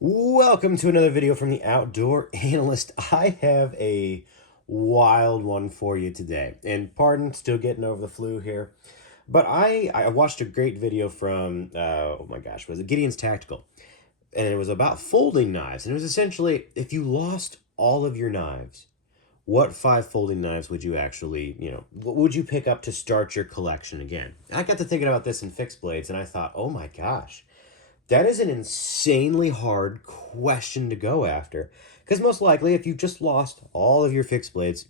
Welcome to another video from the Outdoor Analyst. I have a wild one for you today. And pardon, still getting over the flu here. But I watched a great video from, oh my gosh, was it Gideon's Tactical? And it was about folding knives. And it was essentially, if you lost all of your knives, what 5 folding knives would you actually, what would you pick up to start your collection again? I got to thinking about this in fixed blades, and I thought, oh my gosh. That is an insanely hard question to go after. Because most likely, if you just lost all of your fixed blades,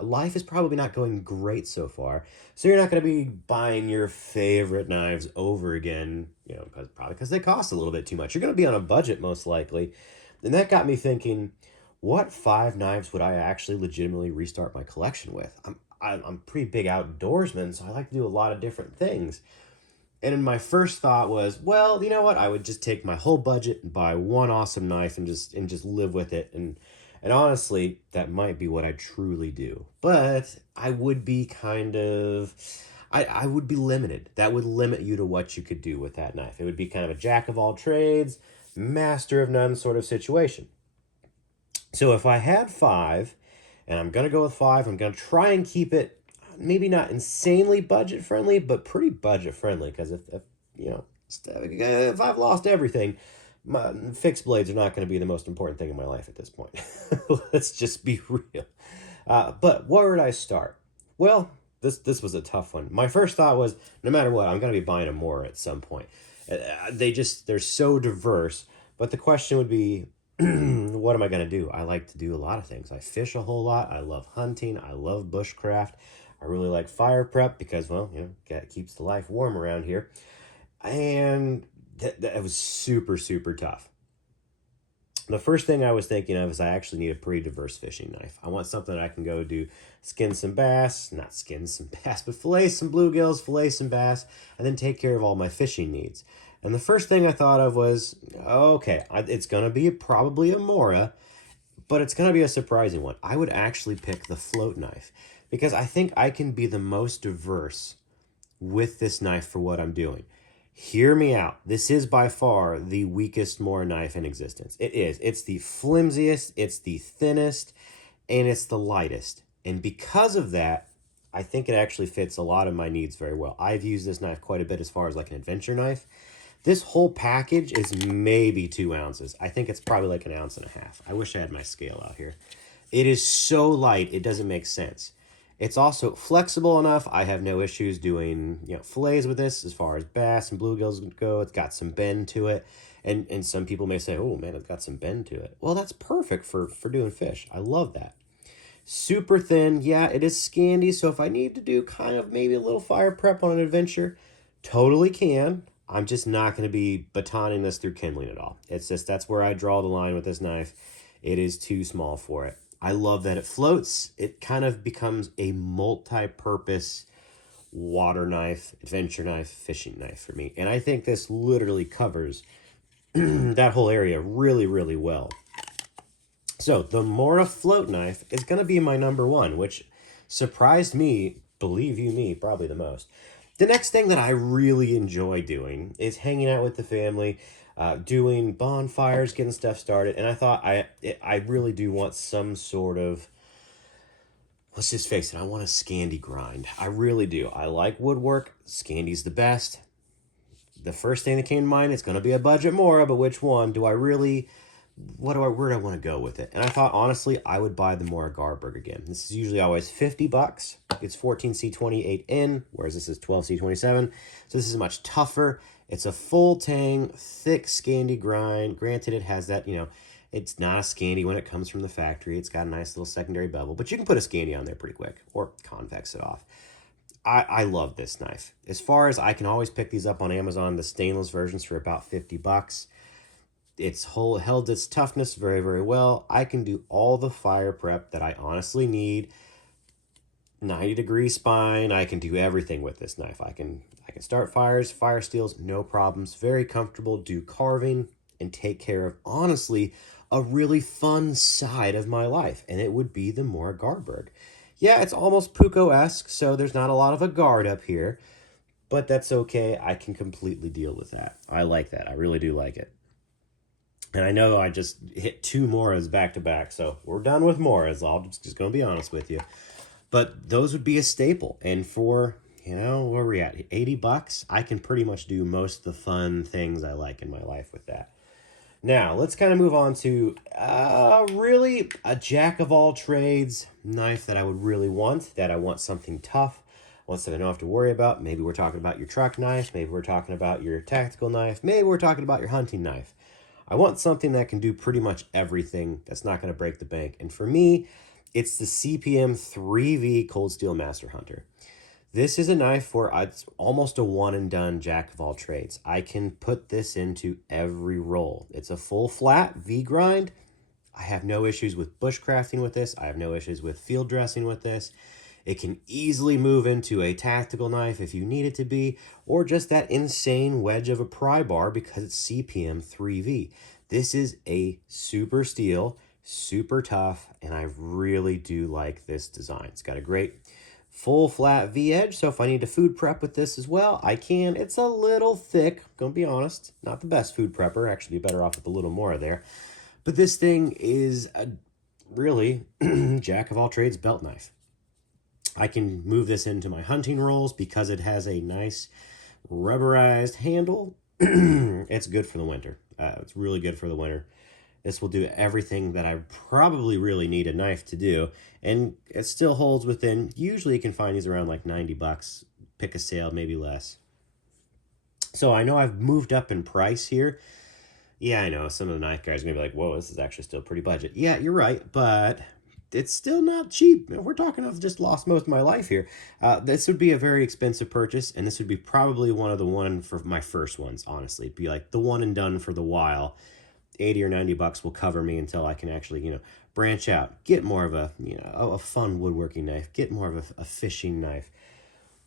life is probably not going great so far. So you're not going to be buying your favorite knives over again, probably because they cost a little bit too much. You're going to be on a budget most likely. And that got me thinking, what 5 knives would I actually legitimately restart my collection with? I'm a pretty big outdoorsman, so I like to do a lot of different things. And my first thought was, well, you know what? I would just take my whole budget and buy one awesome knife and just live with it. And honestly, that might be what I truly do. But I would be I would be limited. That would limit you to what you could do with that knife. It would be kind of a jack of all trades, master of none sort of situation. So if I had 5, and I'm going to go with 5, I'm going to try and keep it maybe not insanely budget friendly, but pretty budget friendly. Because if I've lost everything, my fixed blades are not going to be the most important thing in my life at this point. Let's just be real. But where would I start? Well, this was a tough one. My first thought was, no matter what, I'm going to be buying a more at some point. They're so diverse. But the question would be, what am I going to do? I like to do a lot of things. I fish a whole lot. I love hunting. I love bushcraft. I really like fire prep because, well, it keeps the life warm around here. And that was super, super tough. The first thing I was thinking of is I actually need a pretty diverse fishing knife. I want something that I can go do skin some bass, not skin some bass, but fillet some bluegills, fillet some bass, and then take care of all my fishing needs. And the first thing I thought of was, okay, it's going to be probably a Mora, but it's going to be a surprising one. I would actually pick the float knife because I think I can be the most diverse with this knife for what I'm doing. Hear me out. This is by far the weakest Mora knife in existence. It is. It's the flimsiest, it's the thinnest, and it's the lightest. And because of that, I think it actually fits a lot of my needs very well. I've used this knife quite a bit as far as like an adventure knife. This whole package is maybe 2 ounces. I think it's probably like 1.5 ounces. I wish I had my scale out here. It is so light, it doesn't make sense. It's also flexible enough. I have no issues doing, fillets with this as far as bass and bluegills go. It's got some bend to it. And some people may say, oh man, it's got some bend to it. Well, that's perfect for doing fish. I love that. Super thin. Yeah, it is Scandi. So if I need to do kind of maybe a little fire prep on an adventure, totally can. I'm just not going to be batonning this through kindling at all. It's just, that's where I draw the line with this knife. It is too small for it. I love that it floats. It kind of becomes a multi-purpose water knife, adventure knife, fishing knife for me. And I think this literally covers that whole area really, really well. So the Mora float knife is going to be my number 1, which surprised me, believe you me, probably the most. The next thing that I really enjoy doing is hanging out with the family, doing bonfires, getting stuff started. And I thought I really do want some sort of, let's just face it, I want a Scandi grind. I really do. I like woodwork. Scandi's the best. The first thing that came to mind, it's going to be a budget Mora, but which one do I really, where do I want to go with it? And I thought, honestly, I would buy the Mora Garberg again. This is usually always $50. It's 14C28N, whereas this is 12C27. So this is much tougher. It's a full tang, thick Scandi grind. Granted, it has that, it's not a Scandi when it comes from the factory. It's got a nice little secondary bevel, but you can put a Scandi on there pretty quick or convex it off. I love this knife. As far as I can always pick these up on Amazon, the stainless versions for about $50. It's held its toughness very, very well. I can do all the fire prep that I honestly need. 90-degree spine. I can do everything with this knife. I can start fires, fire steels, no problems. Very comfortable. Do carving and take care of, honestly, a really fun side of my life, and it would be the Mora Garberg. Yeah, it's almost Puko-esque, so there's not a lot of a guard up here, but that's okay. I can completely deal with that. I like that. I really do like it. And I know I just hit two Moras back to back, so we're done with Moras. I'll just going to be honest with you. But those would be a staple. And for, where are we at? 80 bucks, I can pretty much do most of the fun things I like in my life with that. Now, let's kind of move on to really a jack of all trades knife that I would really want, that I want something tough, one that I don't have to worry about. Maybe we're talking about your truck knife. Maybe we're talking about your tactical knife. Maybe we're talking about your hunting knife. I want something that can do pretty much everything that's not going to break the bank. And for me, it's the CPM 3V Cold Steel Master Hunter. This is a knife for it's almost a one and done jack of all trades. I can put this into every roll. It's a full flat V grind. I have no issues with bushcrafting with this. I have no issues with field dressing with this. It can easily move into a tactical knife if you need it to be, or just that insane wedge of a pry bar because it's CPM 3V. This is a super steel, super tough, and I really do like this design. It's got a great full flat V edge, so if I need to food prep with this as well, I can. It's a little thick, I'm gonna be honest. Not the best food prepper, actually better off with a little more there. But this thing is a really jack of all trades belt knife. I can move this into my hunting rolls because it has a nice rubberized handle. It's good for the winter. It's really good for the winter. This will do everything that I probably really need a knife to do. And it still holds within, usually you can find these around like 90 bucks. Pick a sale, maybe less. So I know I've moved up in price here. Yeah, I know some of the knife guys are going to be like, whoa, this is actually still pretty budget. Yeah, you're right, but it's still not cheap. We're talking, I've just lost most of my life here. This would be a very expensive purchase, and this would be probably one of the one for my first ones, honestly. It'd be like the one and done for the while. 80 or 90 bucks will cover me until I can actually, branch out, get more of a, a fun woodworking knife, get more of a fishing knife.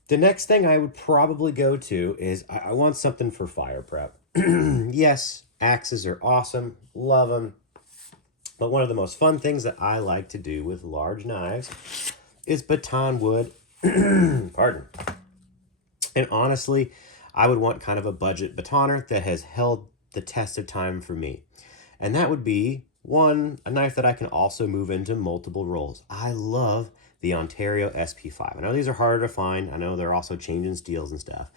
The next thing I would probably go to is I want something for fire prep. Yes, axes are awesome, love them. But one of the most fun things that I like to do with large knives is baton wood. Pardon. And honestly, I would want kind of a budget batoner that has held the test of time for me. And that would be, one, a knife that I can also move into multiple rolls. I love the Ontario SP5. I know these are harder to find. I know they're also changing steels and stuff.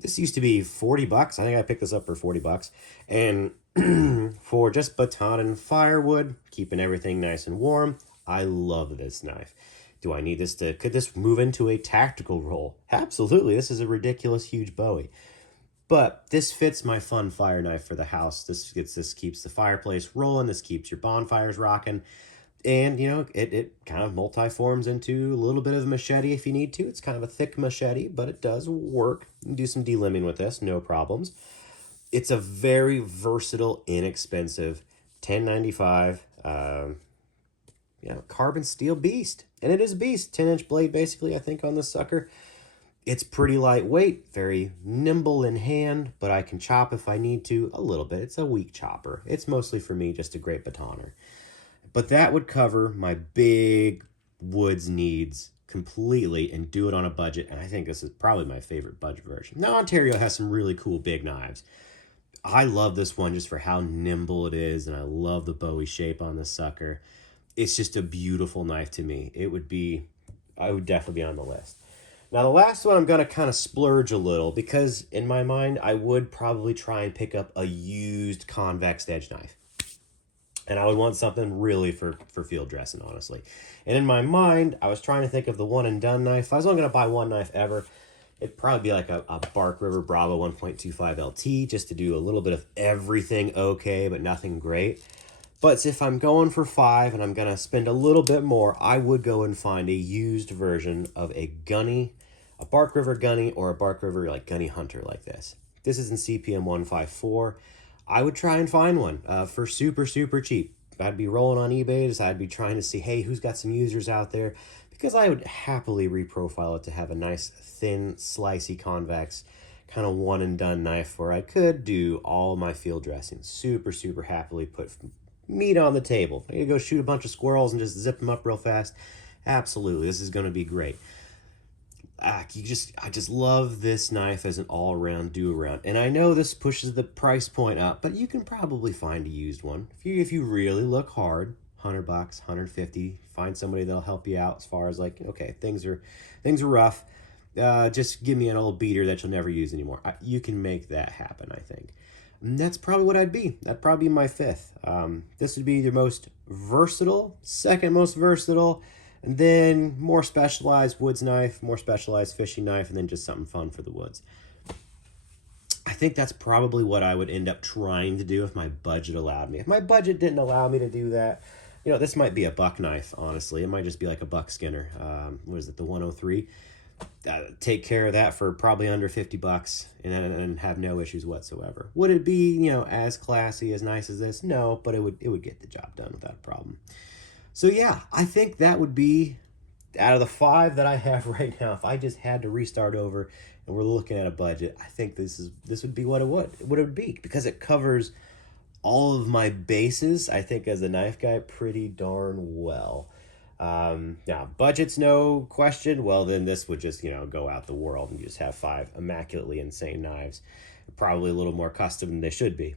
This used to be 40 bucks. I think I picked this up for 40 bucks. And for just baton and firewood, keeping everything nice and warm, I love this knife. Do I need this could this move into a tactical roll? Absolutely. This is a ridiculous huge Bowie. But this fits my fun fire knife for the house. This keeps the fireplace rolling. This keeps your bonfires rocking. And, it kind of multi-forms into a little bit of a machete if you need to. It's kind of a thick machete, but it does work. You can do some delimbing with this, no problems. It's a very versatile, inexpensive, $10.95, carbon steel beast. And it is a beast. 10-inch blade, basically, I think, on this sucker. It's pretty lightweight, very nimble in hand, but I can chop if I need to a little bit. It's a weak chopper. It's mostly for me just a great batoner. But that would cover my big woods needs completely and do it on a budget. And I think this is probably my favorite budget version. Now, Ontario has some really cool big knives. I love this one just for how nimble it is, and I love the Bowie shape on this sucker. It's just a beautiful knife to me. I would definitely be on the list. Now, the last one I'm going to kind of splurge a little because in my mind, I would probably try and pick up a used convex edge knife. And I would want something really for field dressing, honestly. And in my mind, I was trying to think of the one and done knife. If I was only going to buy one knife ever, it'd probably be like a Bark River Bravo 1.25 LT just to do a little bit of everything okay, but nothing great. But if I'm going for 5 and I'm going to spend a little bit more, I would go and find a used version of a gunny, a Bark River gunny or a Bark River like gunny hunter like this. This is in CPM 154. I would try and find one for super, super cheap. I'd be rolling on eBay, I'd be trying to see, hey, who's got some users out there? Because I would happily reprofile it to have a nice, thin, slicey, convex, kind of one and done knife where I could do all my field dressing. Super, super happily put meat on the table. I could go shoot a bunch of squirrels and just zip them up real fast. Absolutely, this is going to be great. I just love this knife as an all-around do-around. And I know this pushes the price point up, but you can probably find a used one. If you really look hard, 100 bucks, 150, find somebody that'll help you out as far as like, okay, things are rough. Just give me an old beater that you'll never use anymore. You can make that happen, I think. And that's probably what I'd be. That'd probably be my fifth. This would be the most versatile, second most versatile, and then more specialized woods knife, more specialized fishing knife, and then just something fun for the woods. I think that's probably what I would end up trying to do if my budget allowed me. If my budget didn't allow me to do that, this might be a buck knife, honestly. It might just be like a buck skinner. What is it, the 103? Take care of that for probably under 50 bucks and have no issues whatsoever. Would it be, as classy, as nice as this? No, but it would get the job done without a problem. So yeah, I think that would be, out of the 5 that I have right now, if I just had to restart over and we're looking at a budget, I think this would be what it would be, because it covers all of my bases, I think, as a knife guy pretty darn well. Now, budget's no question. Well, then this would just, go out the world and you just have 5 immaculately insane knives. Probably a little more custom than they should be.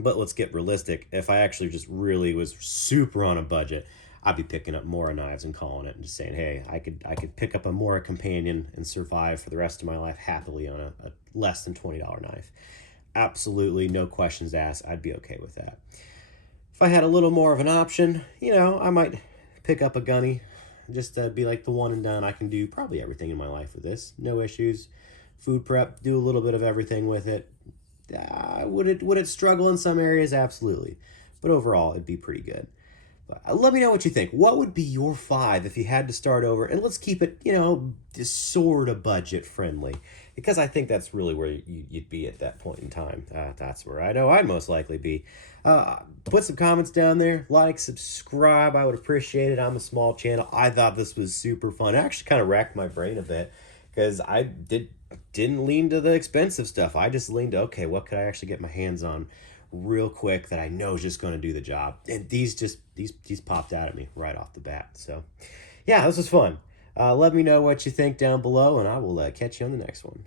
But let's get realistic. If I actually just really was super on a budget, I'd be picking up Mora knives and calling it and just saying, hey, I could pick up a Mora companion and survive for the rest of my life happily on a less than $20 knife. Absolutely, no questions asked. I'd be okay with that. If I had a little more of an option, I might pick up a gunny, just to be like the one and done. I can do probably everything in my life with this. No issues. Food prep, do a little bit of everything with it. Would it struggle in some areas? Absolutely. But overall, it'd be pretty good. But let me know what you think. What would be your 5 if you had to start over? And let's keep it, just sort of budget friendly, because I think that's really where you'd be at that point in time. That's where I know I'd most likely be. Put some comments down there. Like, subscribe. I would appreciate it. I'm a small channel. I thought this was super fun. It actually kind of racked my brain a bit, because I didn't lean to the expensive stuff. I just leaned to, okay, what could I actually get my hands on real quick that I know is just going to do the job? And these popped out at me right off the bat. So yeah, this was fun. Let me know what you think down below, and I will catch you on the next one.